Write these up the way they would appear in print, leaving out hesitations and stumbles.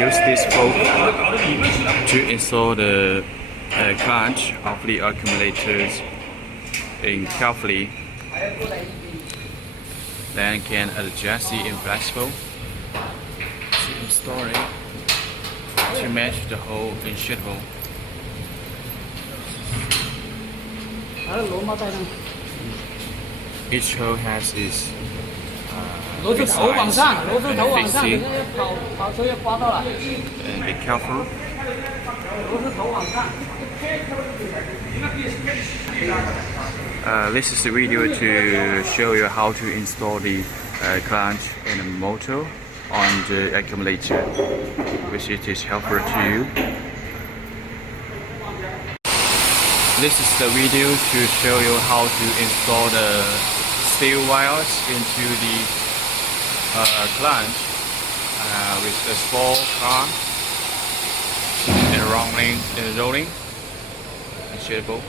use this fork to install the clutch of the accumulators in carefully. Then can adjust the inflexible to install it to match the hole in shuttle. Each hole has its 螺丝头往上，螺丝头往上， fixing. 你看跑车要刮到了。 And be careful. 螺丝头往上。This is the video to show you how to install the clutch and the motor on the accumulator, which it is helpful to you. This is the video to show you how to install the steel wires into the clutch with the small car and rolling and shuttable.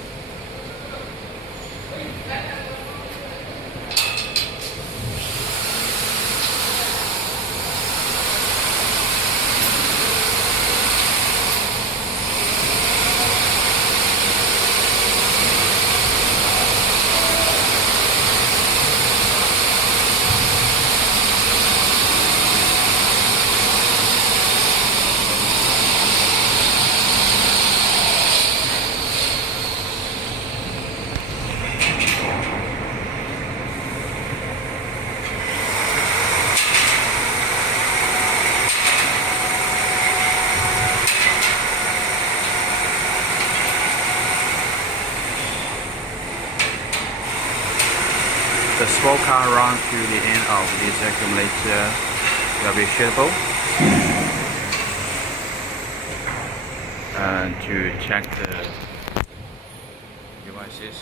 The small car runs to the end of this accumulator will be shuttable. And to check the devices.